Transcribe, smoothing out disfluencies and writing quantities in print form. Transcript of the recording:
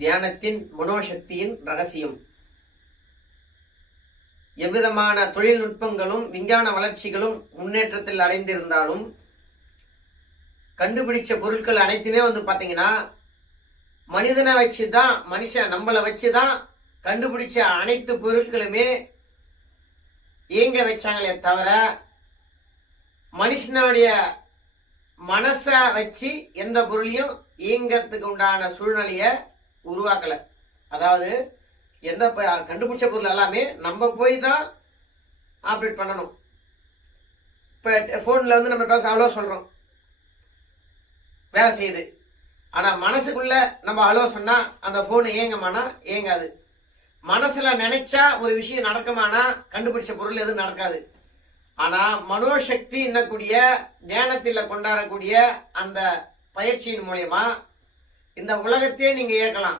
தியானத்தின் மனோசக்தியின் ரகசியம். எவ்விதமான தொழில்நுட்பங்களும் விஞ்ஞான வளர்ச்சிகளும் முன்னேற்றத்தில் அடைந்திருந்தாலும் கண்டுபிடிச்ச பொருட்கள் அனைத்துமே பாத்தீங்கன்னா மனிதனை வச்சுதான், மனுஷன் நம்மளை வச்சுதான் கண்டுபிடிச்ச அனைத்து பொருட்களுமே இயங்க வச்சாங்களே தவிர மனுஷனுடைய மனசை வச்சு எந்த பொருளையும் இயங்கிறதுக்கு உண்டான சூழ்நிலைய உருவாக்கல. அதாவது எந்த கண்டுபிடிச்ச பொருள் எல்லாமே நம்ம போய் தான் ஆப்ரேட் பண்ணணும். இப்ப போன்ல நம்ம பேச ஹலோ சொல்றோம், வேலை செய்யுது. ஆனா மனசுக்குள்ள நம்ம ஹலோ சொன்னா அந்த போன் இயங்கமானா இயங்காது. மனசுல நினைச்சா ஒரு விஷயம் நடக்குமானா கண்டுபிடிச்ச பொருள் எதுவும் நடக்காது. ஆனா மனோசக்தி என்னக்கூடிய தியானத்தில் கொண்டாடக்கூடிய அந்த பயிற்சியின் மூலியமா இந்த உலகத்தையே நீங்க இயக்கலாம்.